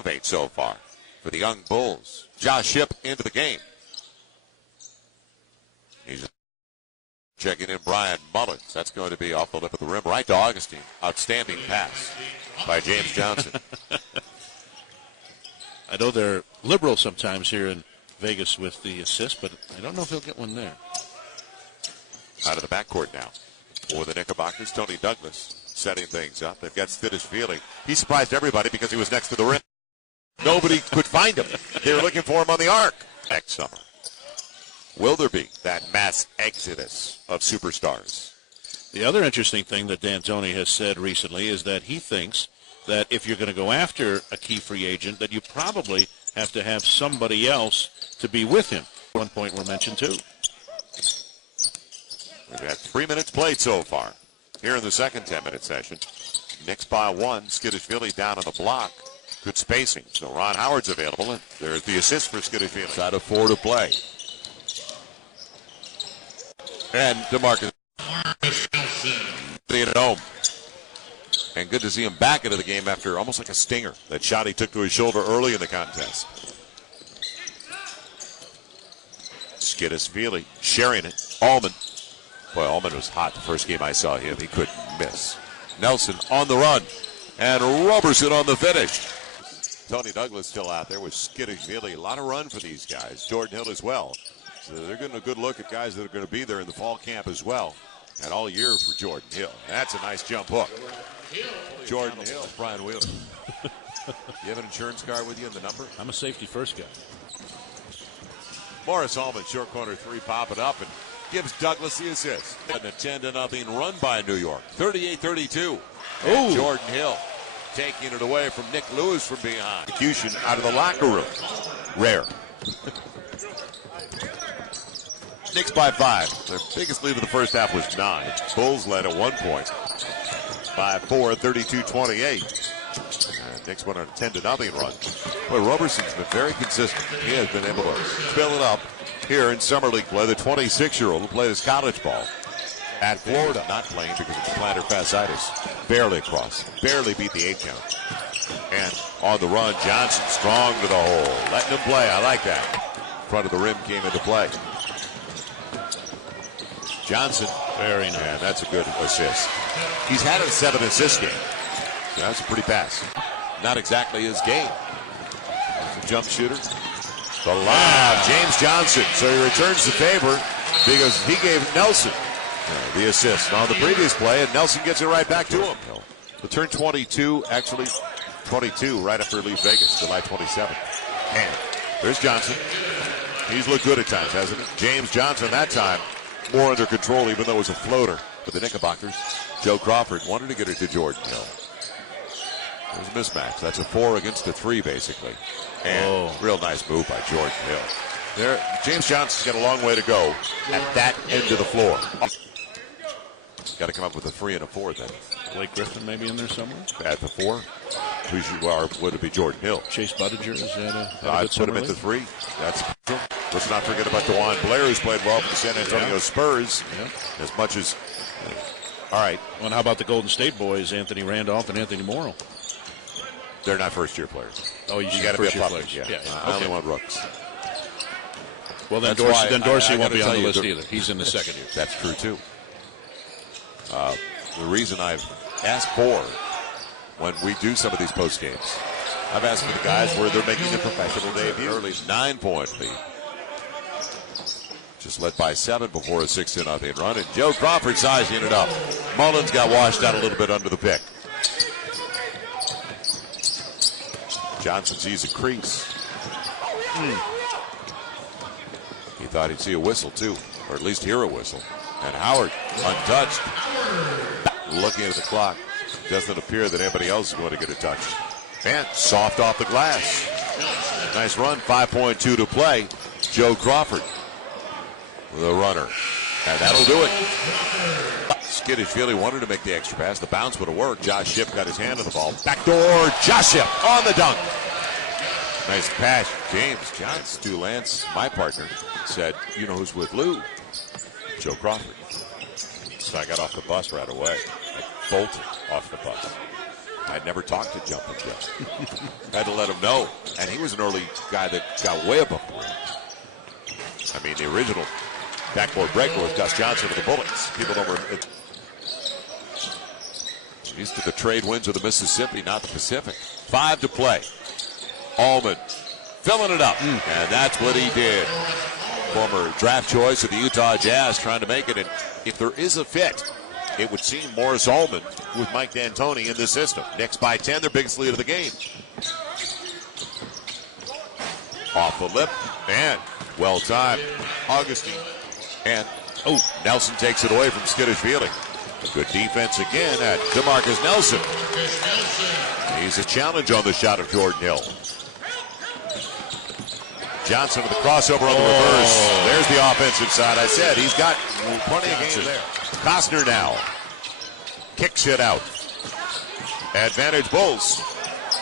innovate so far for the young Bulls. Josh Shipp into the game. He's checking in Brian Mullins. That's going to be off the lip of the rim. Right to Augustine. Outstanding pass by James Johnson. I know they're liberal sometimes here in Vegas with the assist, but I don't know if he'll get one there. Out of the backcourt now for the Knickerbockers. Tony Douglas setting things up. They've got Stittishvili. He surprised everybody because he was next to the rim. Nobody could find him. They were looking for him on the arc next summer. Will there be that mass exodus of superstars? The other interesting thing that D'Antoni has said recently is that he thinks that if you're going to go after a key free agent, that you probably have to have somebody else to be with him. 1 point were mentioned too. We've had 3 minutes played so far here in the second 10-minute session. Knicks by 1. Stittishvili down on the block. Good spacing. So Ron Howard's available. And there's the assist for Stittishvili. Side of 4 to play. And DeMarcus at home. And good to see him back into the game after almost like a stinger. That shot he took to his shoulder early in the contest. Stittishvili sharing it. Allman. Boy, Allman was hot the first game I saw him. He couldn't miss. Nelson on the run. And Roberson on the finish. Tony Douglas still out there with Stittishvili. A lot of run for these guys. Jordan Hill as well. So they're getting a good look at guys that are going to be there in the fall camp as well. And all year for Jordan Hill. That's a nice jump hook. Jordan Hill. Brian Wheeler. You have an insurance card with you and the number? I'm a safety first guy. Morris Allman, short corner three, pop it up and gives Douglas the assist. An 10-0 run by New York. 38-32. And Jordan Hill taking it away from Nick Lewis from behind. Execution out of the locker room. Rare. Knicks by 5. Their biggest lead of the first half was 9. Bulls led at 1 point. 5-4, 32-28. Knicks went on a 10-0 run. Boy, Roberson's been very consistent. He has been able to fill it up here in summer league play. The 26-year-old who played his college ball at Florida, not playing because of plantar fasciitis. Barely across. Barely beat the 8 count. And on the run, Johnson strong to the hole. Letting him play. I like that. Front of the rim came into play. Johnson. Very nice. And that's a good assist. He's had a 7-assist game. So that's a pretty pass. Not exactly his game. He's a jump shooter. The lob, James Johnson. So he returns the favor because he gave Nelson the assist on the previous play, and Nelson gets it right back to him. The turn 22, actually 22 right after he leaves Vegas, July 27th. And there's Johnson. He's looked good at times, hasn't he? James Johnson that time more under control, even though it was a floater for the Knickerbockers. Joe Crawford wanted to get it to Jordan Hill. There's a mismatch. That's a 4 against a 3, basically. And real nice move by Jordan Hill. There, James Johnson's got a long way to go at that end of the floor. Got to come up with a 3 and a 4 then. Blake Griffin maybe in there somewhere? At the 4? Would it be Jordan Hill? Chase Buttiger, is that a I'd put him at the 3. That's let's not forget about DeJuan Blair, who's played well for the San Antonio Spurs. Yeah. As much as all right. Well, and how about the Golden State boys, Anthony Randolph and Anthony Morrill? They're not first-year players. Oh, you got to be a players. public. Yeah. Okay. I only want rooks. Well, then Dorsey won't be on the list either. He's in the second year. That's true, too. The reason I've asked for when we do some of these post games, I've asked for the guys where they're making their professional debut. Early 9-point lead. Just led by 7 before a 6-0 run, and Joe Crawford sizing it up. Mullins got washed out a little bit under the pick. Johnson sees a crease. He thought he'd see a whistle, too, or at least hear a whistle. And Howard, untouched. Looking at the clock, doesn't appear that anybody else is going to get a touch. And soft off the glass. Nice run, 5.2 to play. Joe Crawford, the runner. And that'll do it. Stittishvili wanted to make the extra pass. The bounce would have worked. Josh Shipp got his hand on the ball. Backdoor, Josh Shipp on the dunk. Nice pass. James Johnson, Stu Lance, my partner, said, you know who's with Lou? Joe Crawford. So I got off the bus right away. I bolted off the bus. I'd never talked to Jumping Joe. Had to let him know. And he was an early guy that got way above the rim. I mean, the original backboard breaker was Gus Johnson of the Bullets. People don't remember. Used to the trade winds of the Mississippi, not the Pacific. 5 to play. Allman filling it up. And that's what he did. Former draft choice of the Utah Jazz trying to make it. And if there is a fit, it would seem Morris Allman with Mike D'Antoni in this system. Knicks by 10, their biggest lead of the game. Off the lip, and well timed. Augustine. And, Nelson takes it away from Skidishvili. Good defense again at DeMarcus Nelson. He's a challenge on the shot of Jordan Hill. Johnson with the crossover on the reverse. There's the offensive side. I said he's got plenty of games there. Costner now kicks it out. Advantage Bulls.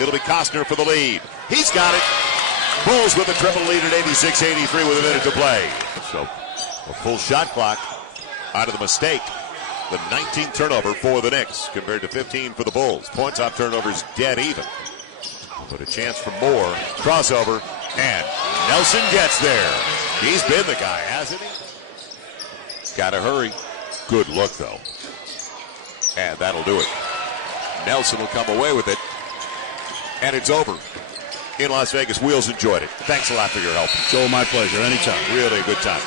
It'll be Costner for the lead. He's got it. Bulls with a triple lead at 86-83 with a minute to play. So a full shot clock out of the mistake. The 19th turnover for the Knicks compared to 15 for the Bulls. Points off turnovers dead even. But a chance for more. Crossover. And Nelson gets there. He's been the guy, hasn't he? Gotta hurry. Good look, though. And that'll do it. Nelson will come away with it. And it's over. In Las Vegas, Wheels enjoyed it. Thanks a lot for your help. Joel, my pleasure. Anytime. Really a good time.